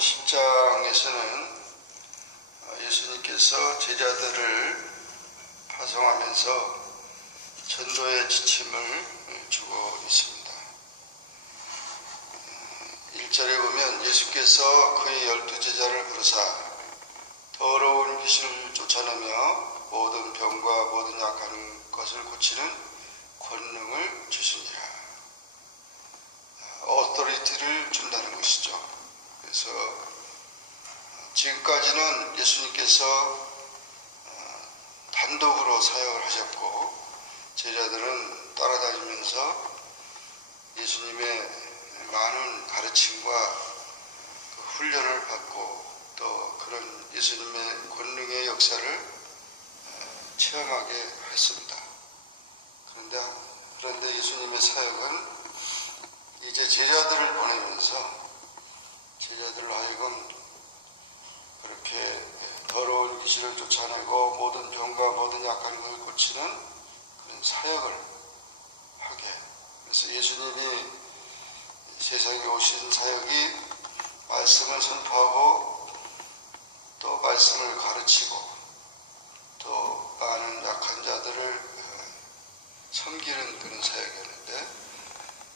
10장에서는 예수님께서 제자들을 파송하면서 전도의 지침을 주고 있습니다. 1절에 보면 예수께서 그의 12제자를 부르사 더러운 귀신을 쫓아내며 모든 병과 모든 약한 것을 고치는 권능을 주시니라. 어토리티를 준다는 것이죠. 그래서 지금까지는 예수님께서 단독으로 사역을 하셨고 제자들은 따라다니면서 예수님의 많은 가르침과 훈련을 받고 또 그런 예수님의 권능의 역사를 체험하게 했습니다. 그런데 예수님의 사역은 이제 제자들을 보내면서 제자들로 하여금 그렇게 더러운 귀신을 쫓아내고 모든 병과 모든 약한 것을 고치는 그런 사역을 하게. 그래서 예수님이 세상에 오신 사역이 말씀을 선포하고 또 말씀을 가르치고 또 많은 약한 자들을 섬기는 그런 사역이었는데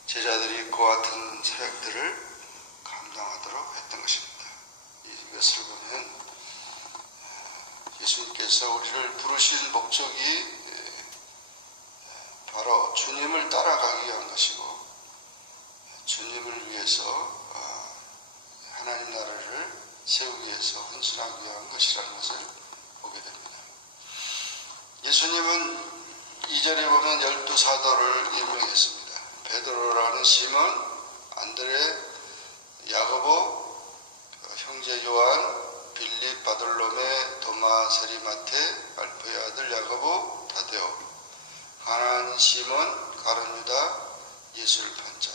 제자들이 그와 같은 사역들을 감당하도록 했던 것입니다. 이것을 보면 예수님께서 우리를 부르신 목적이 바로 주님을 따라가기 위한 것이고 주님을 위해서 하나님 나라를 세우기 위해서 헌신하기 위한 것이라는 것을 보게 됩니다. 예수님은 2절에 보면 12사도를 임명했습니다. 베드로라는 시몬, 안드레, 야고보, 형제 요한, 빌립, 바돌로메, 도마, 세리마테, 알페의 아들 야고보, 다데오, 가나안 시몬, 가룟 유다, 예수를 판 자.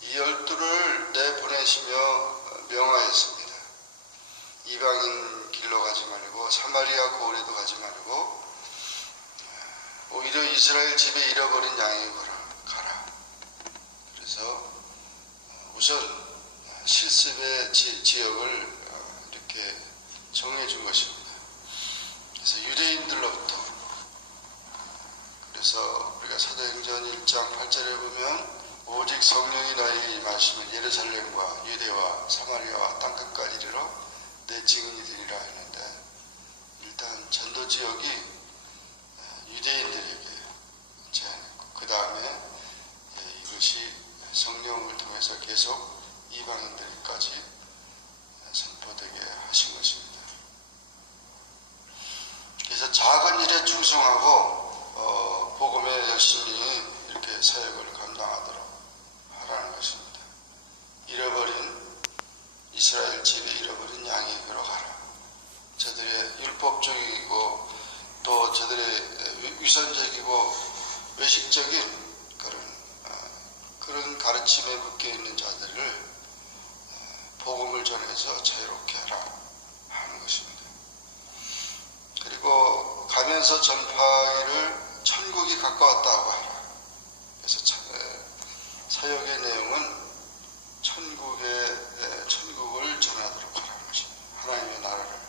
이 12를 내보내시며 명하였습니다. 이방인 길로 가지 말고 사마리아 고을에도 가지 말고 오히려 이스라엘 집에 잃어버린 양에게 가라. 그래서 우선 실습의 지역을 이렇게 정해준 것입니다. 그래서 유대인들로부터 그래서 우리가 사도행전 1장 8절에 보면 오직 성령이 너희에게 임하시면 예루살렘과 유대와 사마리아와 땅끝까지 이르러 내 증인이 되리라 했는데 일단 전도 지역이 유대인들에게 제한했고 그 다음에 이것이 성령을 통해서 계속 이방인들까지 선포되게 하신 것입니다. 그래서 작은 일에 충성하고 복음에 열심히 이렇게 사역을 감당하도록 하라는 것입니다. 잃어버린 이스라엘 집에 잃어버린 양에게로 가라. 저들의 율법적이고 또 저들의 위선적이고 외식적인 그런 가르침에 묶여있는 자들을 복음을 전해서 자유롭게 하라 하는 것입니다. 그리고 가면서 전파하기를 천국이 가까웠다고 하라. 그래서 사역의 내용은 천국을 전하도록 하라는 것입니다. 하나님의 나라를.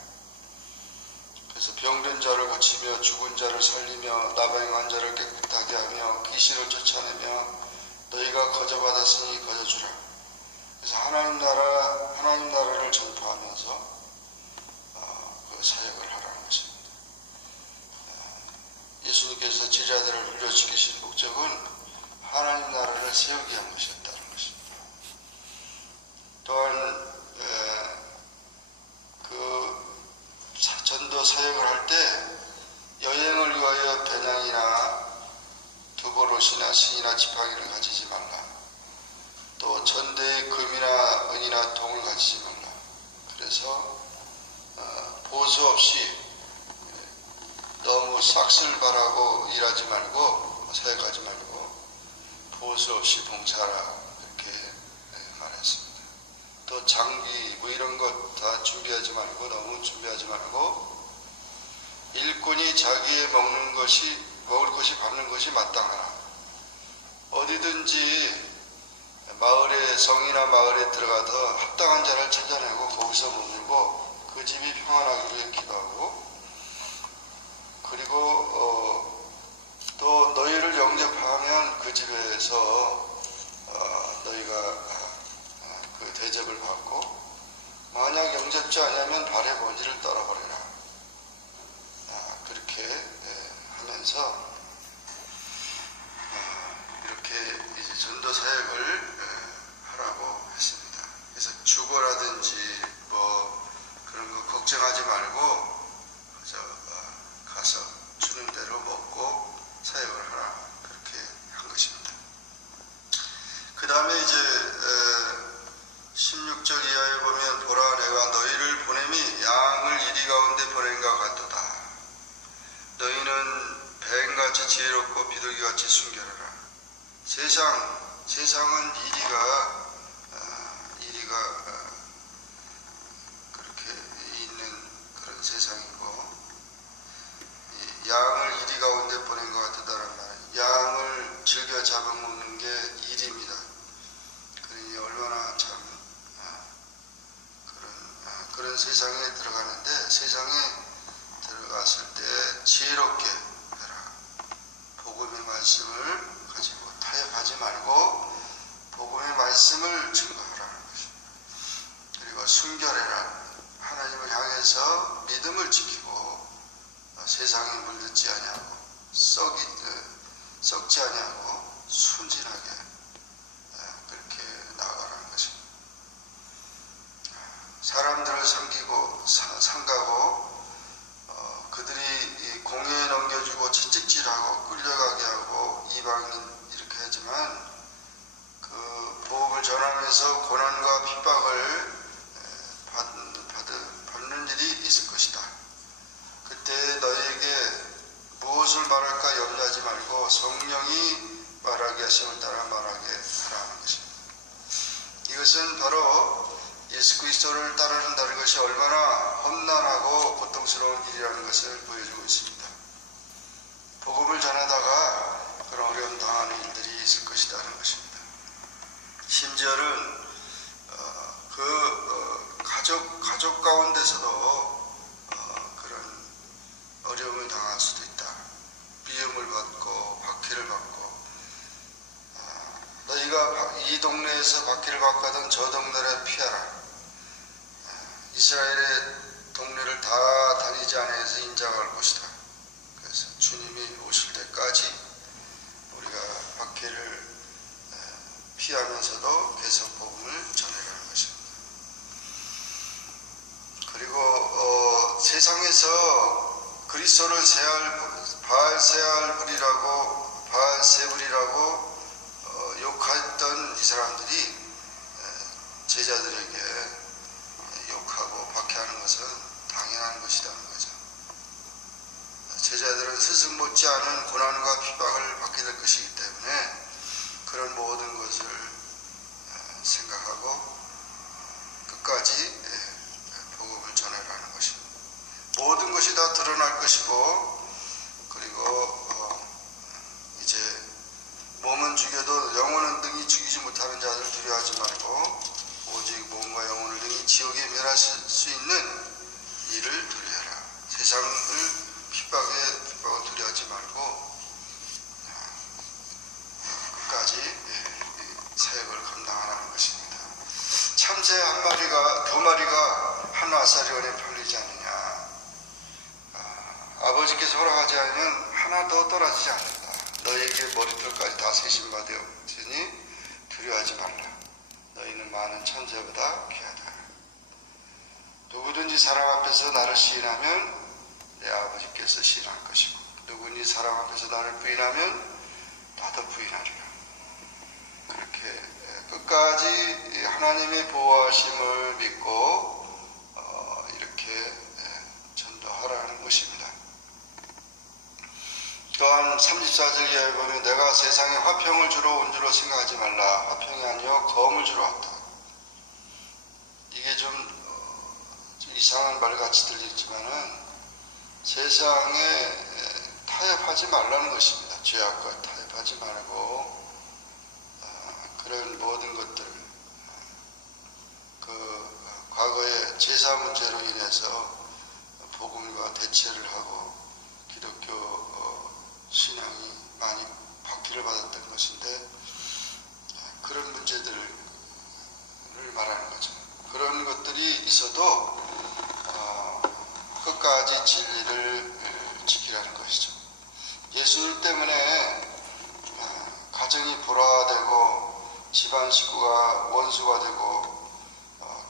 그래서 병든 자를 고치며 죽은 자를 살리며 나병 환자를 깨끗하게 하며 귀신을 쫓아내며 너희가 거저받았으니 거저주라. 그래서 하나님 나라를 전파하면서 그 사역을 하라는 것입니다. 예수님께서 제자들을 훈련시키신 목적은 하나님 나라를 세우기 위한 것이었다는 것입니다. 또한 그 전도 사역을 할 때 여행을 위하여 배낭이나 두보롯이나 신이나 지팡이를 가지지 말라. 또 전대에 금이나 은이나 동을 가지지 말라. 그래서 보수 없이 너무 싹쓸 바라고 일하지 말고 사역하지 말고 보수 없이 봉사하라 이렇게 말했습니다. 또 장비 뭐 이런 것 다 준비하지 말고 너무 준비하지 말고 일꾼이 자기의 먹을 것이 받는 것이 마땅하라. 어디든지 마을에 어디에 성이나 마을에 들어가서 합당한 자를 찾아내고 거기서 머물고 그 집이 평안하기 위해 기도하고, 그리고 또 너희를 영접하면 그 집에서 너희가 그 대접을 받고, 만약 영접지 않으면 발의 본질을 떨어버리라. 그렇게 하면서 이렇게 이제 전도 사역을 하라고 했습니다. 그래서 주거라든지 뭐 그런 거 걱정하지 말고 그저 가서 주는 대로 먹고 사역을 하라, 그렇게 한 것입니다. 그 다음에 이제 16절 이하에 보면, 보라 내가 너희를 보냄이 양을 이리 가운데 보낸 것 같도다. 너희는 뱀같이 지혜롭고 비둘기같이 순결하라. 세상은 이리가 그렇게 있는 그런 세상이고, 양을 이리 가운데 보낸 것 같다라는 말은 양을 즐겨 잡아먹는 게 일입니다. 그러니 얼마나 참 그런 세상에 들어가는데, 세상에 들어갔을 때 지혜롭게 해라. 복음의 말씀을 가지고 타협하지 말고 복음의 말씀을 증거하라는 것입니다. 그리고 순결해라. 하나님을 향해서 믿음을 지키고 세상에 물들지 아니하고 썩지 아니하고 순진하게 그렇게 나아가라는 것입니다. 사람들을 섬기고 상가고 그들이 공회에 넘겨주고 채찍질하고 끌려가게 하고 이방인 이렇게 하지만, 그 복음을 전하면서 고난과 핍박을 받는 일이 있을 것이다. 그때 너희에게 무엇을 말할까 염려하지 말고 성령이 말하게 하심을 따라 말하게 하라는 것입니다. 이것은 바로 예수 그리스도를 따르는다는 것이 얼마나 험난하고 고통스러운 일이라는 것을 보여주고 있습니다. 복음을 전하다가 그런 어려움 당하는 일들이 있을 것이라는 것입니다. 심지어는 가족 가운데서도 그런 어려움을 당할 수도 있다. 비움을 받고 박해를 받고, 너희가 이 동네에서 박해를 받고 하던 저 동네를 피하라. 이스라엘의 동네를 다 다니지 않아서 인자할 것이다. 그래서 주님이 오실 때까지 우리가 박해를 피하면서도 계속 복음을 전해라는 것입니다. 그리고 세상에서 그리스도를 바알세불이라고 욕했던 이 사람들이 제자들에게 욕하고 박해하는 것은 당연한 것이라는 거죠. 제자들은 스승 못지않은 고난과 핍박을 받게 될 것이기 때문에 그런 모든 것을 생각하고 끝까지 복음을 전해라는 것입니다. 모든 것이 다 드러날 것이고, 그리고 이제 몸은 죽여도 영혼은 능히 죽이지 못하는 자들 두려워하지 말고 오직 몸과 영혼을 능히 지옥에 멸하실 수 있는 일을 두려워하라. 세상을 핍박을 두려워하지 말고 끝까지 사역을 감당하라는 것입니다. 참새 두 마리가 한 아사리원에 팔리지 않느냐. 아버지께서 허락하지 않으면 하나 더 떨어지지 않는다. 너희에게 머리털까지 다 세심받으니 두려워하지 말라. 너희는 많은 천사보다 귀하다. 누구든지 사람 앞에서 나를 시인하면 내 아버지께서 시인할 것이고, 누구든지 사람 앞에서 나를 부인하면 나도 부인하리라. 그렇게 끝까지 하나님의 보호하심을 믿고 이렇게 전도하라는 것입니다. 또한 34절 이하에 보면, 내가 세상에 화평을 주러 온 줄로 생각하지 말라. 화평이 아니요 검을 주러 왔다. 이게 좀 이상한 말같이 들리지만은 세상에 타협하지 말라는 것입니다. 죄악과 타협하지 말고 그런 모든 것들, 제사 문제로 인해서 복음과 대체를 하고 기독교 신앙이 많이 박해를 받았던 것인데, 그런 문제들을 말하는 거죠. 그런 것들이 있어도 끝까지 진리를 지키라는 것이죠. 예수님 때문에 가정이 불화되고 집안 식구가 원수가 되고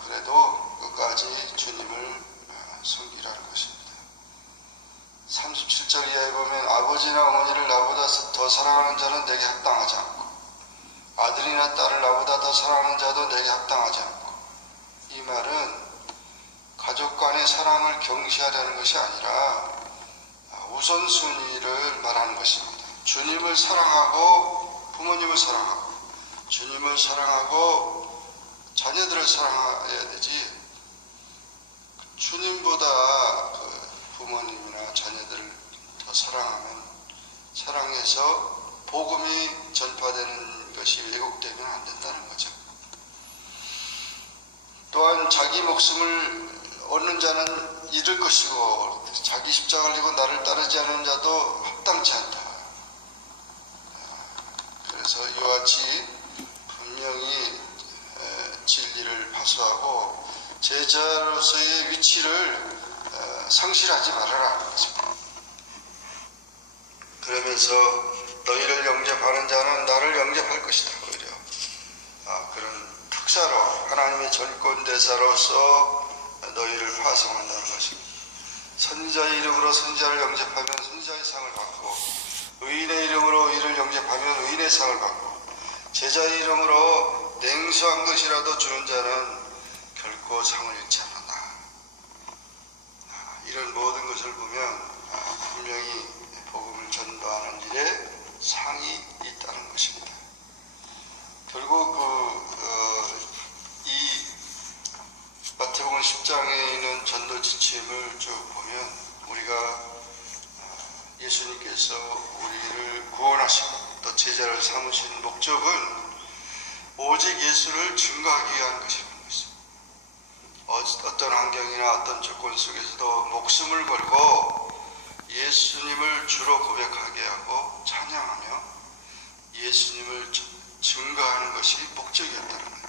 그래도 끝까지 주님을 섬기라는 것입니다. 37절 이하에 보면 아버지나 어머니를 나보다 더 사랑하는 자는 내게 합당하지 않고 아들이나 딸을 나보다 더 사랑하는 자도 내게 합당하지 않고, 이 말은 가족 간의 사랑을 경시하려는 것이 아니라 우선순위를 말하는 것입니다. 주님을 사랑하고 부모님을 사랑하고 주님을 사랑하고 자녀들을 사랑해야 되지, 주님보다 부모님이나 자녀들을 더 사랑해서 복음이 전파되는 것이 왜곡되면 안 된다는 거죠. 또한 자기 목숨을 얻는 자는 잃을 것이고 자기 십자가를 지고 나를 따르지 않는 자도 합당치 않다. 그래서 이와 같이 분명히 진리를 파수하고 제자로서의 위치를 상실하지 말아라. 그러면서 너희를 영접하는 자는 나를 영접할 것이다. 오히려 그런 특사로 하나님의 전권대사로서 너희를 파송한다는 것입니다. 선지자의 이름으로 선지자를 영접하면 선지자의 상을 받고, 의인의 이름으로 의인을 영접하면 의인의 상을 받고, 제자의 이름으로 냉수한 것이라도 주는 자는 결코 상을 잃지 않는다. 이런 모든 것을 보면 분명히 복음을 전도하는 일에 상이 있다는 것입니다. 결국 이 마태복음 10장에 있는 전도 지침을 쭉 보면 우리가 예수님께서 우리를 구원하시고 또 제자를 삼으신 목적은 오직 예수를 증거하기 위한 것이라는 것입니다. 어떤 환경이나 어떤 조건 속에서도 목숨을 걸고 예수님을 주로 고백하게 하고 찬양하며 예수님을 증거하는 것이 목적이었다는 거예요.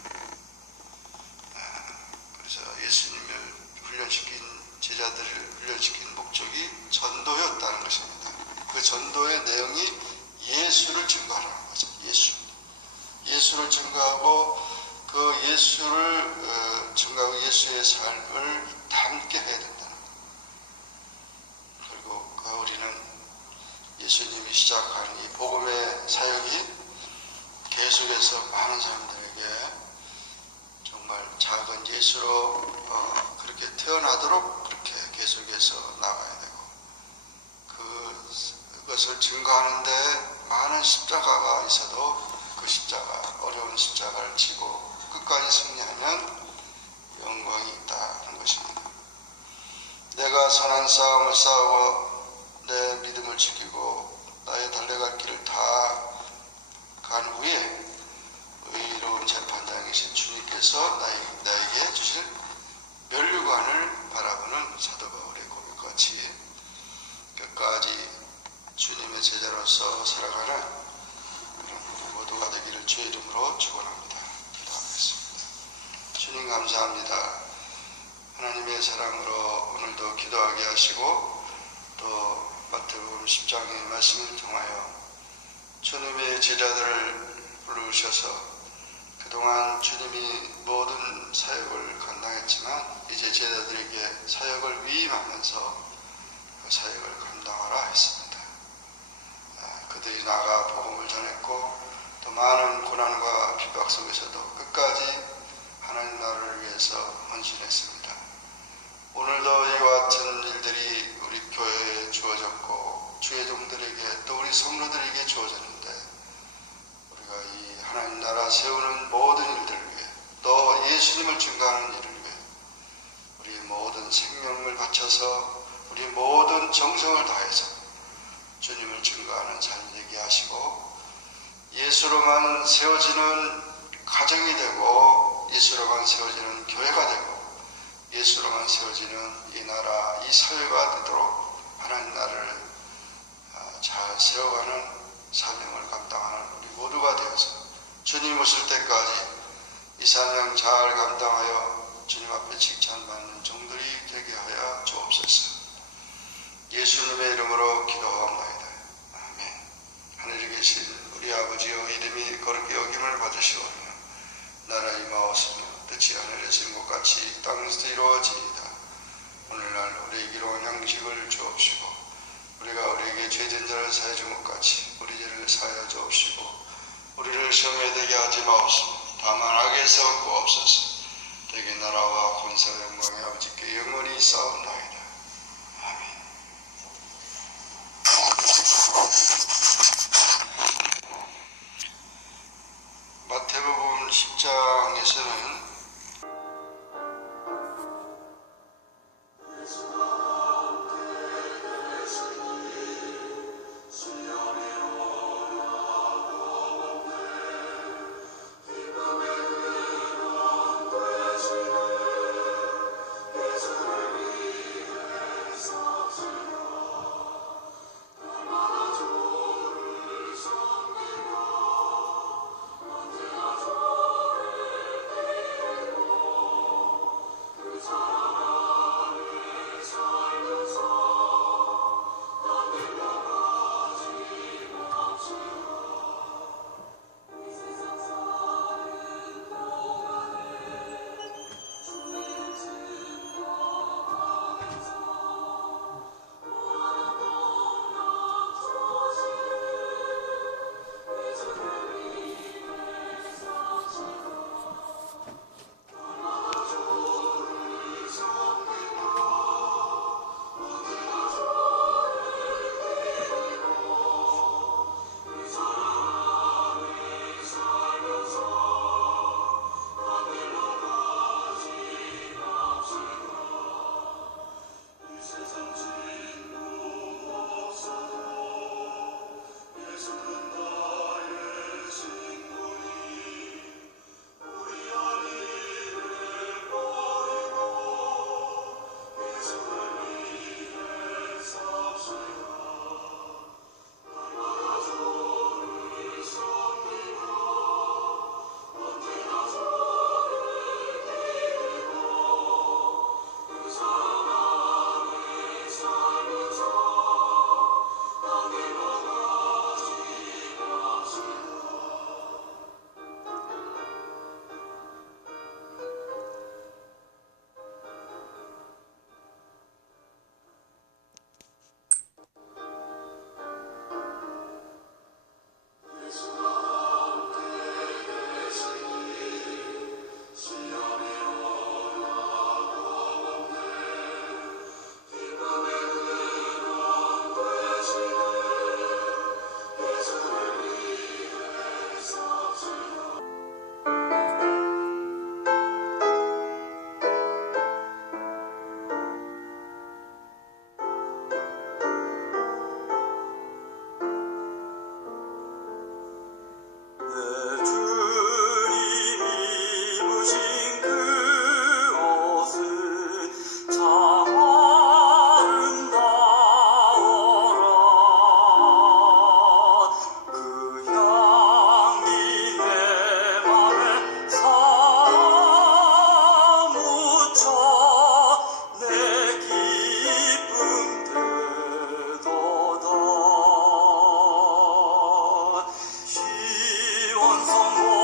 그래서 예수님을 제자들을 훈련시킨 목적이 전도였다는 것입니다. 그 전도의 내용이 예수를 증거하라는 거죠. 예수를 증거하고 그 예수를 증거하고 예수의 삶을 담게 해야 된다는 거예요. 그리고 우리는 예수님이 시작한 이 복음의 사역이 계속해서 많은 사람들에게 정말 작은 예수로 그렇게 태어나도록 그렇게 계속해서 나가야 되고, 그것을 증거하는데 많은 십자가가 있어도 그 십자가, 어려운 십자가를 지고 끝까지 승리하면 영광이 있다는 것입니다. 내가 선한 싸움을 싸우고 내 믿음을 지키고 나의 달려갈 길을 다 간 후에 의로운 재판장이신 주님께서 나에게 주실 면류관을 바라보는 사도 바울의 고백같이 끝까지 주님의 제자로서 살아가는 그런 모두가 되기를 주의 이름으로 축원합니다. 기도하겠습니다. 주님 감사합니다. 하나님의 사랑으로 오늘도 기도하게 하시고 또 마태복음 10장의 말씀을 통하여 주님의 제자들을 부르셔서 그동안 주님이 모든 사역을 감당했지만 이제 제자들에게 사역을 위임하면서 그 사역을 감당하라 했습니다. 그들이 나가 복음을 전했고 또 많은 고난과 핍박 속에서도 끝까지 하나님 나라를 위해서 헌신했습니다. 오늘도 이와 같은 일들이 우리 교회에 주어졌고 주의 종들에게 또 우리 성도들에게 주어졌는데, 우리가 이 하나님 나라 세우는 모든 일들을 위해 또 예수님을 증거하는 일을 위해 우리 모든 생명을 바쳐서 우리 모든 정성을 다해서 주님을 증거하는 삶을 되게 하시고, 예수로만 세워지는 가정이 되고 예수로만 세워지는 교회가 되고 예수로만 세워지는 이 나라, 이 사회가 되도록 하나님 나라를 잘 세워가는 사명을 감당하는 우리 모두가 되어서 주님 오실 때까지 이 사명 잘 감당하여 주님 앞에 칭찬받는 종들이 되게 하여 주옵소서. 예수님의 이름으로 기도하옵나이다. 아멘. 하늘에 계신 우리 아버지여, 이름이 거룩히 여김을 받으시오며 나라 임하옵시며 뜻이 하늘에서 이룬 것 같이 땅에서도 이루어지이다. 오늘날 우리에게 일용할 양식을 주옵시고 우리가 우리에게 죄진 자를 사하여 준 것 같이 우리 죄를 사하여 주옵시고 우리를 시험에 들게 하지 마옵시고 다만 악에서 구하옵소서. 대개 나라와 권세와 영광이 아버지께 영원히 있사옵나이다. 아멘. 마태복음 10장에서는 원성모